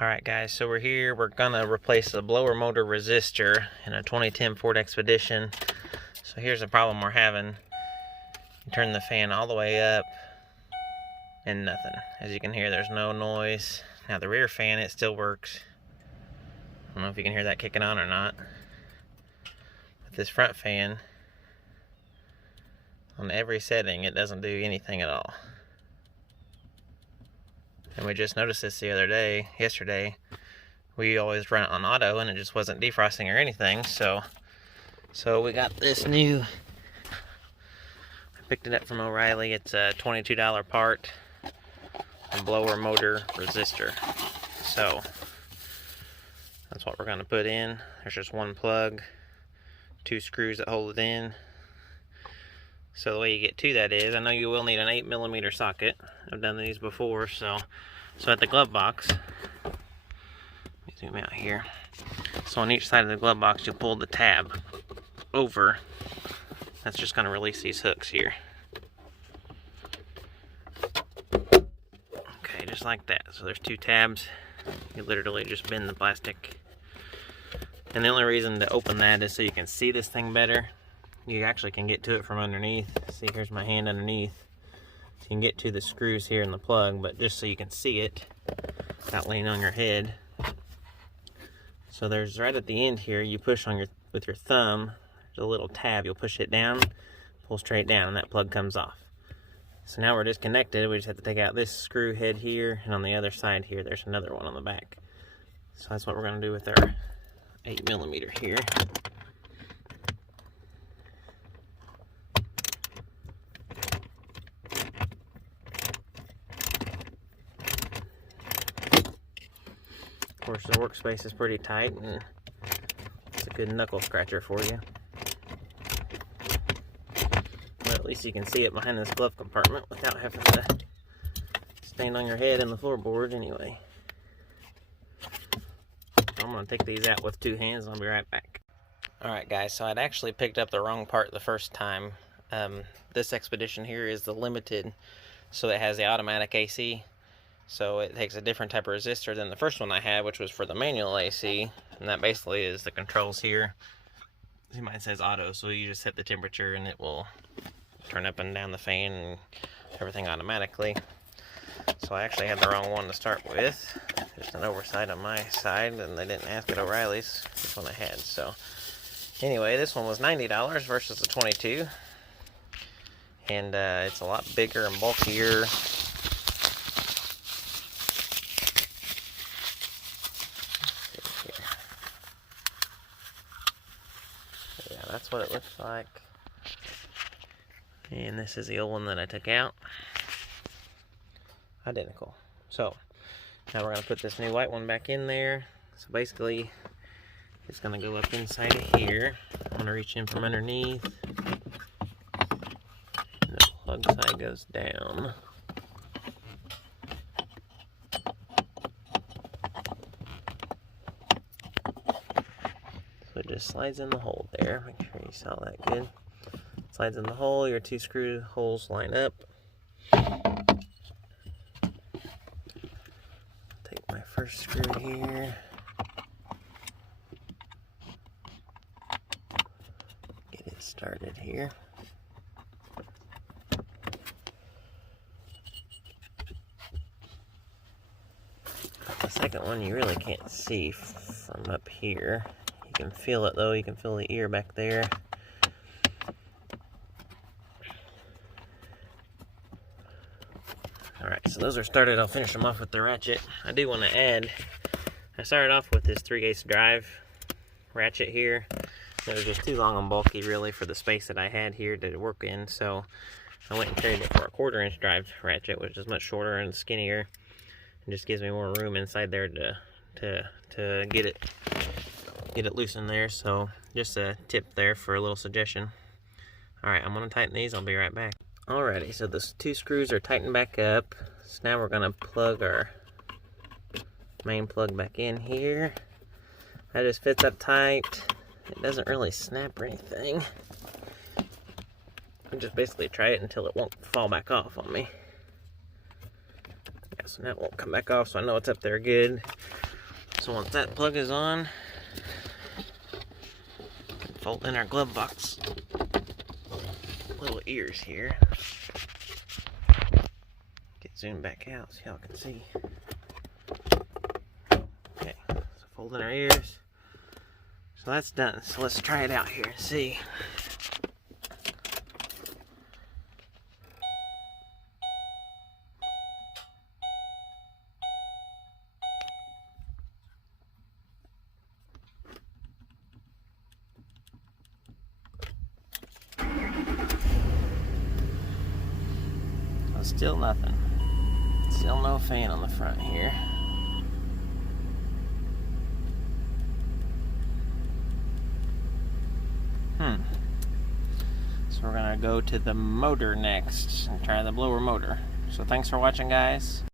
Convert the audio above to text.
Alright guys, so we're here. We're gonna replace the blower motor resistor in a 2010 Ford Expedition. So here's the problem we're having. You turn the fan all the way up and nothing. As you can hear, there's no noise. Now the rear fan, it still works. I don't know if you can hear that kicking on or not. But this front fan, on every setting, it doesn't do anything at all. And we just noticed this the other day, yesterday. We always run it on auto and it just wasn't defrosting or anything. So we got this new, I picked it up from O'Reilly. It's a $22 part, a blower motor resistor. So that's what we're gonna put in. There's just one plug, 2 screws that hold it in. So the way you get to that is, I know you will need an 8mm socket. I've done these before, so at the glove box, let me zoom out here. So on each side of the glove box, you'll pull the tab over. That's just going to release these hooks here. Okay, just like that. So there's 2 tabs. You literally just bend the plastic. And the only reason to open that is so you can see this thing better. You actually can get to it from underneath. See, here's my hand underneath. So you can get to the screws here in the plug, but just so you can see it without laying on your head. So there's right at the end here, you push on with your thumb, there's a little tab. You'll push it down, pull straight down, and that plug comes off. So now we're disconnected. We just have to take out this screw head here, and on the other side here, there's another one on the back. So that's what we're going to do with our 8mm here. Of course, the workspace is pretty tight, and it's a good knuckle scratcher for you. But at least you can see it behind this glove compartment without having to stand on your head in the floorboard anyway. I'm going to take these out with 2 hands, and I'll be right back. Alright guys, so I'd actually picked up the wrong part the first time. This Expedition here is the limited, so it has the automatic AC. So it takes a different type of resistor than the first one I had, which was for the manual AC. And that basically is the controls here. See, mine says auto, so you just set the temperature and it will turn up and down the fan and everything automatically. So I actually had the wrong one to start with. Just an oversight on my side, and they didn't ask at O'Reilly's which one I had. So anyway, this one was $90 versus the $22. And it's a lot bigger and bulkier. That's what it looks like. And this is the old one that I took out. Identical. So now we're going to put this new white one back in there. So basically it's going to go up inside of here. I'm going to reach in from underneath. And the plug side goes down. So it just slides in the hole there. Make sure you saw that good. Slides in the hole, your 2 screw holes line up. Take my first screw here. Get it started here. The second one you really can't see from up here. You can feel it though, you can feel the ear back there. Alright, so those are started. I'll finish them off with the ratchet. I do want to add, I started off with this 3/8 drive ratchet here. It was just too long and bulky really for the space that I had here to work in, so I went and carried it for a 1/4" drive ratchet, which is much shorter and skinnier. It just gives me more room inside there to get it loose in there. So just a tip there for a little suggestion. Alright, I'm going to tighten these. I'll be right back. Alrighty, so the 2 screws are tightened back up. So now we're going to plug our main plug back in here. That just fits up tight. It doesn't really snap or anything. I just basically try it until it won't fall back off on me. Yeah, so now it won't come back off, so I know it's up there good. So once that plug is on, fold in our glove box little ears here. Get zoomed back out so y'all can see. Okay, so fold in our ears. So that's done. So let's try it out here and see. Still nothing. Still no fan on the front here. So we're gonna go to the motor next and try the blower motor. So thanks for watching, guys.